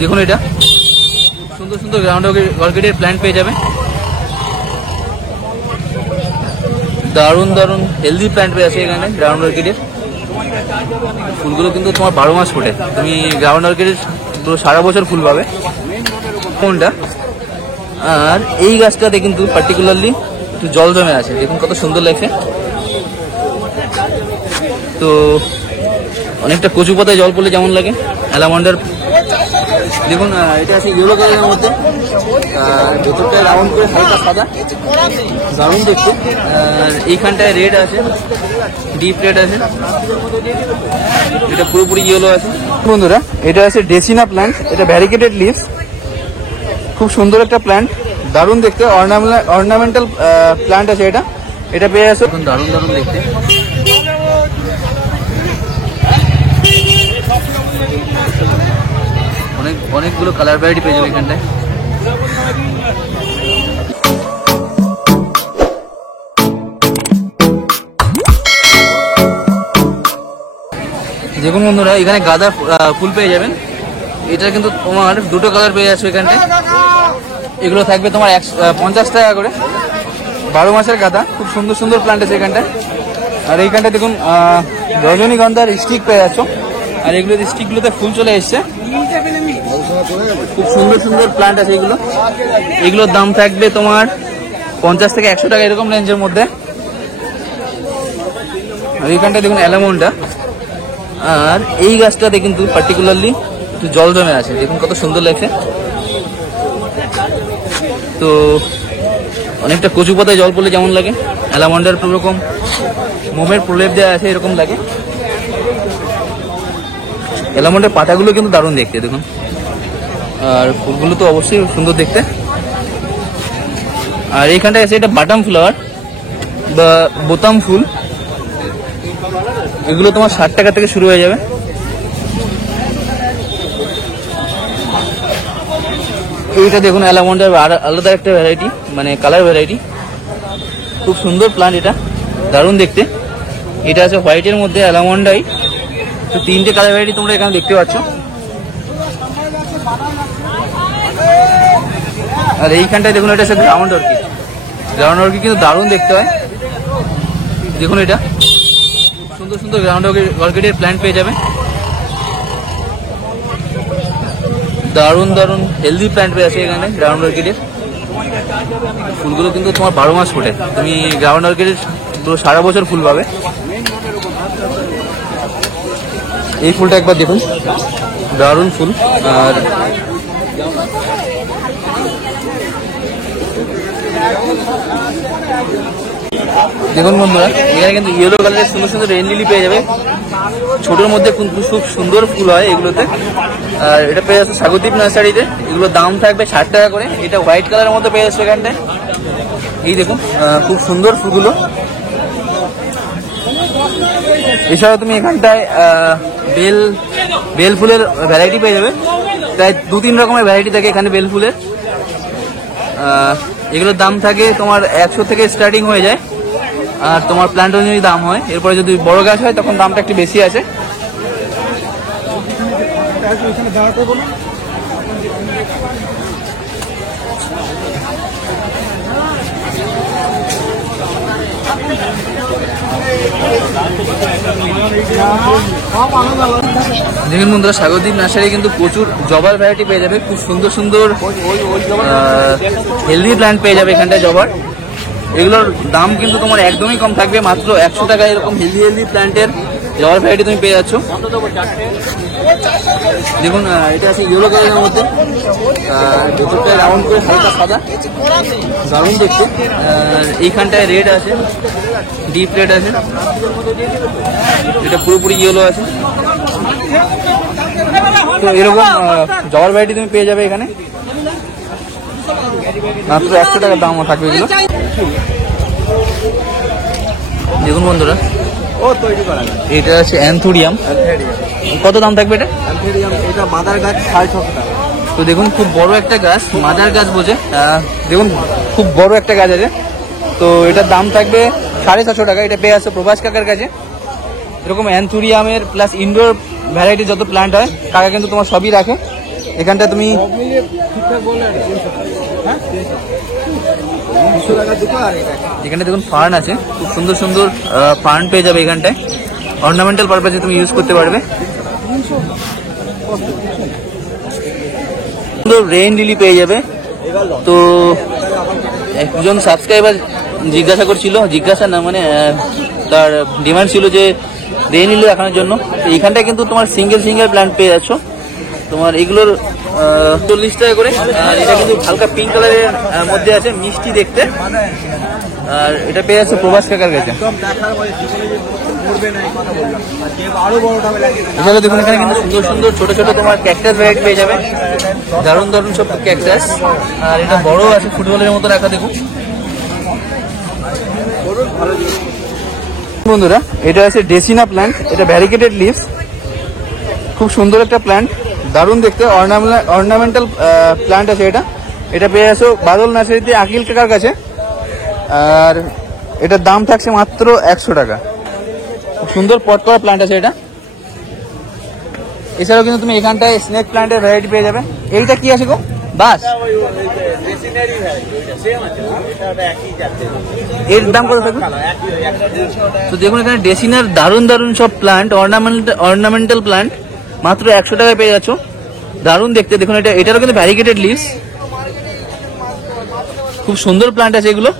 দেখুন এটা সুন্দর সুন্দর গ্রাউন্ড অর্কিডের প্ল্যান্ট পেয়ে যাবে। দারুণ দারুণ হেলদি প্ল্যান্ট পেয়ে আছে এখানে গ্রাউন্ড অর্কিডের। ফুলগুলো কিন্তু তোমার 12 মাস ফোটে। তুমি গ্রাউন্ড অর্কিডের পুরো সারা বছর ফুল পাবে কোনটা। আর এই গাছটাতে কিন্তু পার্টিকুলারলি একটু জল জমে আছে, দেখুন কত সুন্দর লাগছে। তো অনেকটা কচু পাতায় জল পড়লে যেমন লাগে অ্যালামন্ডার। দেখুন এটা আছে ইয়েলো কালারের মধ্যে, ভেতরটায় রাউন্ড করে হালকা সাদা, দারুণ দেখতে। আর এইখানটায় রেড আছে, ডিপ রেড আছে, এটা পুরোপুরি ইয়েলো আছে। বন্ধুরা এটা আছে ডেসিনা প্ল্যান্ট, এটা ভ্যারিকেটেড লিভস, খুব সুন্দর একটা প্ল্যান্ট, দারুণ দেখতে। অর্নামেন্টাল প্ল্যান্ট আছে এটা, এটা পেয়ে আছে দারুণ দারুণ দেখতে। অনেকগুলো কালার ভ্যারাইটি পেয়ে যাবে এখানটায়। দেখুন বন্ধুরা এখানে গাঁদা ফুল পেয়ে যাবেন। এটা কিন্তু তোমার দুটো কালার পেয়ে যাচ্ছে এখানটায়। এগুলো থাকবে তোমার 50 টাকা করে। 12 মাসের গাঁদা, খুব সুন্দর সুন্দর প্ল্যান্ট আছে এখানটায়। আর এইখানটায় দেখুন রজনীগন্ধার স্টিক পেয়ে যাচ্ছ। আর এগুলো স্টিকগুলোতে ফুল চলে এসছে, খুব সুন্দর সুন্দর প্ল্যান্ট আছে এগুলো। এগুলোর দাম থাকবে তোমার 50 থেকে 100 টাকা এরকম রেঞ্জের মধ্যে। আর এইখানটা দেখুন অ্যালামন্ডা। আর এই গাছটাতে কিন্তু পার্টিকুলারলি একটু জল জমে আছে, দেখুন কত সুন্দর লাগছে। তো অনেকটা কচু পাতায় জল পড়লে যেমন লাগে অ্যালামন্ডার রকম মোমের প্রলেপ দেওয়া আছে এরকম লাগে। অ্যালামন্ডার পাতাগুলো কিন্তু দারুণ দেখতে দেখুন। আর ফুলগুলো তো অবশ্যই সুন্দর দেখতে। আর এইখানটায় আছে এটা বাটাম ফ্লাওয়ার বা বোতাম ফুল। এগুলো তোমার 60 টাকা থেকে শুরু হয়ে যাবে। এইটা দেখুন অ্যালামন্ডার আলাদা একটা ভ্যারাইটি, মানে কালার ভ্যারাইটি, খুব সুন্দর প্ল্যান্ট, এটা দারুণ দেখতে। এটা আছে হোয়াইটের মধ্যে অ্যালামন্ডাই। তো 3টে কালার ভ্যারাইটি তোমরা এখানে দেখতে পাচ্ছ। আর এইখানটায় দেখুন এটা আছে গ্রাউন্ড অর্কিড। গ্রাউন্ড অর্কিড কিন্তু দারুণ দেখতে হয়। দেখুন এটা সুন্দর সুন্দর গ্রাউন্ড অর্কিডের প্ল্যান্ট পেয়ে যাবে। দারুণ দারুণ হেলদি প্ল্যান্ট পেয়ে আছে এখানে গ্রাউন্ড অর্কিডের। ফুলগুলো কিন্তু তোমার 12 মাস ফোটে। তুমি গ্রাউন্ড অর্কিডের পুরো সারা বছর ফুল পাবে। এই ফুলটা একবার দেখুন, দারুণ ফুল। আর দেখুন বন্ধুরা এখানে কিন্তু ইয়েলো কালারের সুন্দর সুন্দর রেন লিলি পেয়ে যাবে। ছোটোর মধ্যে কিন্তু খুব সুন্দর ফুল হয় এগুলোতে। আর এটা পেয়ে যাচ্ছে স্বাগতিক নার্সারিতে। এগুলোর দাম থাকবে 60 টাকা করে। এটা হোয়াইট কালারের মধ্যে পেয়ে যাচ্ছে এখানটায়। এই দেখুন খুব সুন্দর ফুলগুলো। এছাড়াও তুমি এখানটায় বেল ফুলের ভ্যারাইটি পেয়ে যাবে। প্রায় 2-3 রকমের ভ্যারাইটি থাকে এখানে বেল ফুলের। এগুলোর দাম থাকে তোমার 100 থেকে স্টার্টিং হয়ে যায়। আর তোমার প্ল্যান্ট অনুযায়ী দাম হয়। এরপরে যদি বড় গাছ হয় তখন দামটা একটু বেশি আছে। দেখুন বন্ধুরা স্বাগতিক নার্সারি কিন্তু প্রচুর জবার ভ্যারাইটি পেয়ে যাবে। খুব সুন্দর সুন্দর হেলদি প্ল্যান্ট পেয়ে যাবে এখানটায় জবার। এগুলোর দাম কিন্তু তোমার একদমই কম থাকবে, মাত্র 100 টাকা। এরকম হেলদি হেলদি প্ল্যান্টের জবার ভ্যারাইটি তুমি পেয়ে যাচ্ছ। দেখুন এটা আছে ইয়েলো কালারের মধ্যে, ভেতরটায় রাউন্ড করে হালকা সাদা, দারুণ দেখতে। এইখানটায় রেড আছে, ডিপ রেড আছে, এটা পুরোপুরি ইয়েলো আছে। তো এরকম জবার ভ্যারাইটি তুমি পেয়ে যাবে এখানে, মাত্র 100 টাকার দামও থাকবে এগুলো। দেখুন বন্ধুরা এটা আছে অ্যান্থোরিয়াম। কত দাম থাকবে এটা? এটা মাদার গাছ 650 টাকা। তো দেখুন খুব বড় একটা গাছ, মাদার গাছ বোঝে। দেখুন খুব বড় একটা গাছ আছে। তো এটার দাম থাকবে 750 টাকা। এটা পেয়ে আছে প্রভাস কাকার কাছে। এরকম অ্যান্থোরিয়ামের প্লাস ইনডোর ভ্যারাইটি যত প্ল্যান্ট হয় কাকা কিন্তু তোমার সবই রাখে। এখানটা তুমি সব মিলিয়ে ঠিকঠাক বলে আর 300 টাকা। হ্যাঁ 200 টাকা দুটো আর এটা এখানে দেখুন ফার্ন আছে, খুব সুন্দর সুন্দর ফার্ন পেয়ে যাবে এখানটায়। অর্নামেন্টাল পারপাসে তুমি ইউজ করতে পারবে। সুন্দর রেইন লিলি পেয়ে যাবে। তো একজন সাবস্ক্রাইবার জিজ্ঞাসা না মানে তার ডিমান্ড ছিল যে রেইন লিলি দেখানোর জন্য। তো এখানটায় কিন্তু তোমার সিঙ্গেল প্ল্যান্ট পেয়ে যাচ্ছ। তোমার এগুলোর 40 টাকা করে। আর এটা কিন্তু হালকা পিঙ্ক কালারের মধ্যে আছে, মিষ্টি দেখতে। আর এটা পেয়ে যাচ্ছে প্রভাস কাকার কাছে। সব দেখার পরে জীবনে যে মরবে না এই কথা বললাম, আর যে আরো বড়টা লাগে এছাড়া দেখুন এখানে কিন্তু সুন্দর সুন্দর ছোট ছোট তোমার ক্যাকটাস ভ্যারাইটি পেয়ে যাবে, দারুণ দারুণ সব ক্যাকটাস। আর এটা বড় আছে, ফুটবলের মতো রাখা। দেখুন ভালো বন্ধুরা, এটা আছে ডেসিনা প্ল্যান্ট। এটা ভ্যারিকেটেড লিভস, খুব সুন্দর একটা প্ল্যান্ট, দারুণ দেখতে। অর্নামেন্টাল প্ল্যান্ট আছে এটা। এটা পেয়ে আসো বাদল নার্সারিতে আকিল কাকার কাছে। আর এটার দাম থাকছে মাত্র 100 টাকা। খুব সুন্দর পট করা প্ল্যান্ট আছে এটা। এছাড়াও কিন্তু তুমি এখানটায় স্নেক প্ল্যান্টের ভ্যারাইটি পেয়ে যাবে। এইটা কি আছে গো? বাস। এর দাম কত থাকবে? তো দেখুন এখানে ডেসিনার দারুণ দারুণ সব প্ল্যান্ট, অর্নামেন্টাল প্ল্যান্ট মাত্র 100 টাকায় পেয়ে যাচ্ছ। দারুণ দেখতে। দেখুন এটারও কিন্তু ভ্যারিকেটেড লিভস, খুব সুন্দর প্ল্যান্ট আছে এগুলো।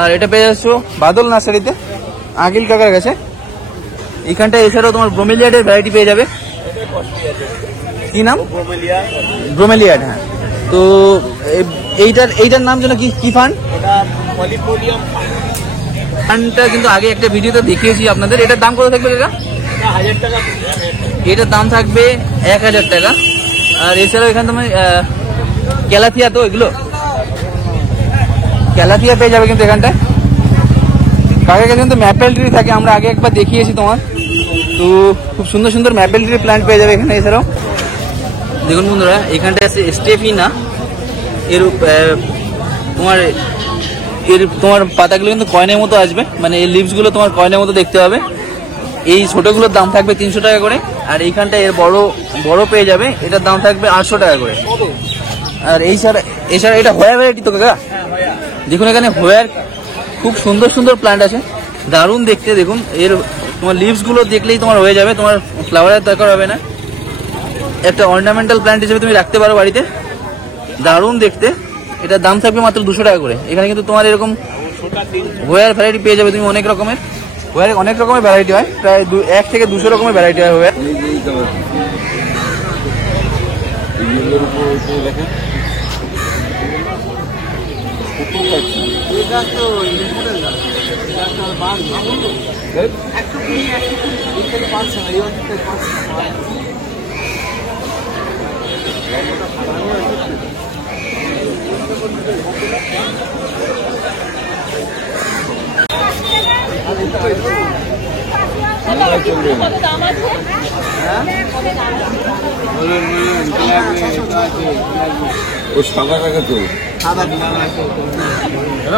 আর এটা পেয়ে যাচ্ছ বাদল নার্সারিতে আকিল কাকার কাছে। এখানটায় এছাড়াও তোমার ব্রোমেলিয়াডের ভ্যারাইটি পেয়ে যাবে। কি নাম? ব্রোমেলিয়াড। হ্যাঁ, তো এইটার নাম যেন কি ফান্ড? ফান্ডটা কিন্তু আগে একটা ভিডিওতে দেখিয়েছি আপনাদের। এটার দাম কত থাকবে? এটার দাম থাকবে 1000 টাকা। আর এছাড়াও এখানে তোমার ক্যালাথিয়া, তো এগুলো ক্যালাথিয়া পেয়ে যাবে কিন্তু এখানটায়। কাকের কাছে কিন্তু ম্যাপেল ট্রি থাকে, আমরা আগে একবার দেখিয়েছি তোমার। তো খুব সুন্দর সুন্দর ম্যাপেল ট্রি প্ল্যান্ট পেয়ে যাবে এখানে। এছাড়াও দেখুন বন্ধুরা, এখানটায় আছে স্টেফিনা। এর তোমার পাতাগুলো কিন্তু কয়েনের মতো আসবে, মানে এই লিভসগুলো তোমার কয়েনের মতো দেখতে হবে। এই ছোটগুলোর দাম থাকবে 300 টাকা করে। আর এইখানটায় এর বড় পেয়ে যাবে, এটার দাম থাকবে 800 টাকা করে। আর এছাড়া এটা হোয়ার ভ্যারাইটি তো কাকা। দেখুন এখানে হোয়ার খুব সুন্দর সুন্দর প্ল্যান্ট আছে, দারুণ দেখতে। দেখুন এর তোমার লিভসগুলো দেখলেই তোমার হয়ে যাবে, তোমার ফ্লাওয়ারের দরকার হবে না। একটা অর্নামেন্টাল প্ল্যান্ট হিসেবে তুমি রাখতে পারো বাড়িতে, দারুণ দেখতে। এটার দাম থাকবে মাত্র 200 টাকা করে। এখানে কিন্তু তোমার এরকম হোয়ার ভ্যারাইটি পেয়ে যাবে তুমি অনেক রকমের। হোয়ার অনেক রকমের ভ্যারাইটি হয়, প্রায় 1 থেকে 200 রকমের ভ্যারাইটি হয় হোয়ার।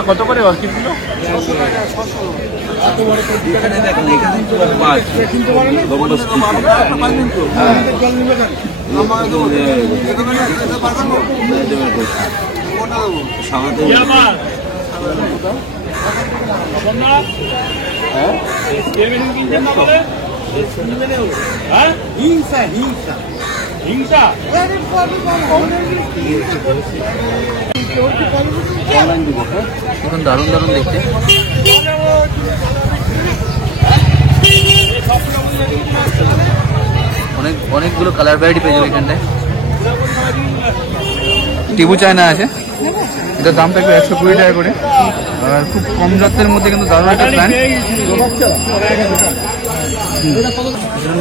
কত করে অর্কিডগুলো? এখন দারুণ দারুণ দেখতে। অনেকগুলো কালার ভ্যারাইটি পেয়ে যাবে এখানটায়। টিবু চায়না আছে, এটার দাম থাকবে 120 টাকা করে। আর খুব কম যত্নের মধ্যে কিন্তু দারুণ একটা প্ল্যান।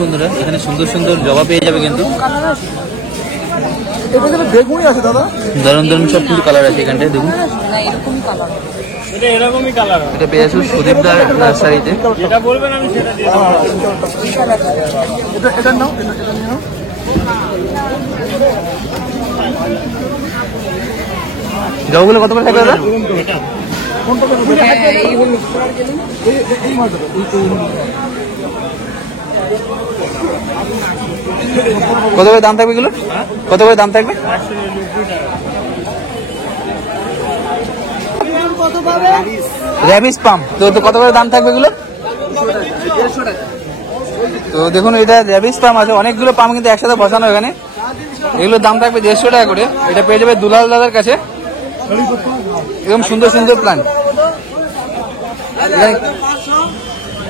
বন্ধুরা এখানে সুন্দর সুন্দর জবা পেয়ে যাবে কিন্তু। বেগুনি আছে দাদা, দারুণ দারুণ সব কিন্তু কালার আছে এখানটায়। দেখুন এটা পেয়ে যাচ্ছ সুদীপদার নার্সারিতে। এটার নাম জবাগুলো কত করে থাকবে দাদা? কত করে দাম থাকবে এগুলো? কত করে দাম থাকবে? র্যাবিস পাম্প তো কত করে দাম থাকবে এগুলো? তো দেখুন এটা র্যাবিস পাম্প আছে, অনেকগুলো পাম্প কিন্তু একসাথে বসানো এখানে। এগুলোর দাম থাকবে 150 টাকা করে। এটা পেয়ে যাবে দুলাল দাদার কাছে। এরকম সুন্দর সুন্দর প্ল্যান্ট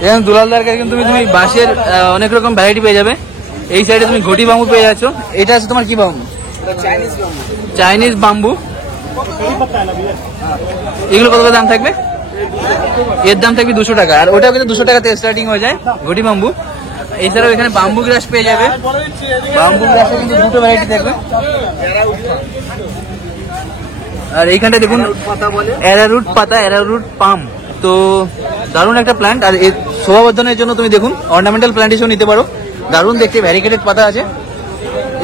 এখানে দুলাল দাদার কাছে কিন্তু তুমি বাঁশের অনেক রকম ভ্যারাইটি পেয়ে যাবে। এই সাইডে তুমি ঘটি বাম্বু পেয়ে যাচ্ছ। এটা আছে তোমার কি বাম্বু? Chinese bamboo. এগুলো কত করে দাম থাকবে? এর দাম থাকবে 200 টাকা, আর ওটাও কিন্তু 200 টাকাতে স্টার্টিং হয়ে যায় ঘটি বাম্বু। এছাড়াও এখানে বাম্বু গ্রাস পেয়ে যাবে। বাম্বু গ্রাসে কিন্তু দুটো ভ্যারাইটি থাকবে। আর এইখানটা দেখুন অ্যারারুট পাতা, অ্যারারুট পাম। তো দারুণ একটা প্ল্যান্ট। আর এর শোভাবর্ধনের জন্য তুমি দেখুন অর্নামেন্টাল প্ল্যান্টেশন নিতে পারো। দারুণ দেখতে ভ্যারিকেটেড পাতা আছে।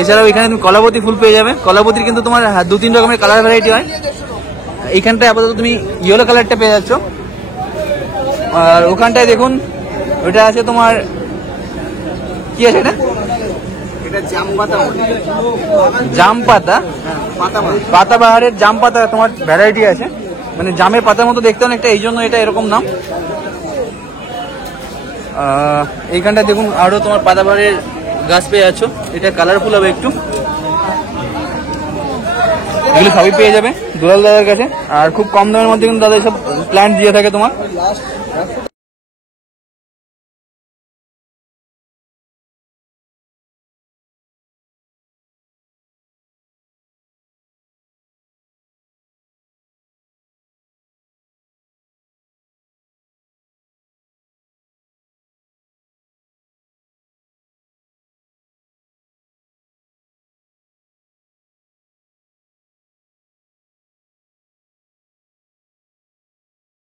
এছাড়াও এখানে তুমি কলাবতী ফুল পেয়ে যাবে। কলাবতীর কিন্তু তোমার 2-3 রকমের কালার ভ্যারাইটি হয়। এইখানটায় আপাতত তুমি ইয়েলো কালারটা পেয়ে যাচ্ছ। আর ওখানটায় দেখুন ওটা আছে তোমার কি আছে এটা? জাম পাতা, পাতাবাহারের জাম পাতা তোমার ভ্যারাইটি আছে, মানে জামের পাতার মতো দেখতে অনেকটা, এই জন্য এটা এরকম নাম। এইখানটা দেখুন আরো তোমার পাতাবাহারের গাছ পেয়ে যাচ্ছ। এটা কালারফুল হবে একটু। এগুলো সবই পেয়ে যাবে দুলাল দাদার কাছে। আর খুব কম দামের মধ্যে কিন্তু দাদা সব প্ল্যান্ট দিয়ে থাকে তোমার।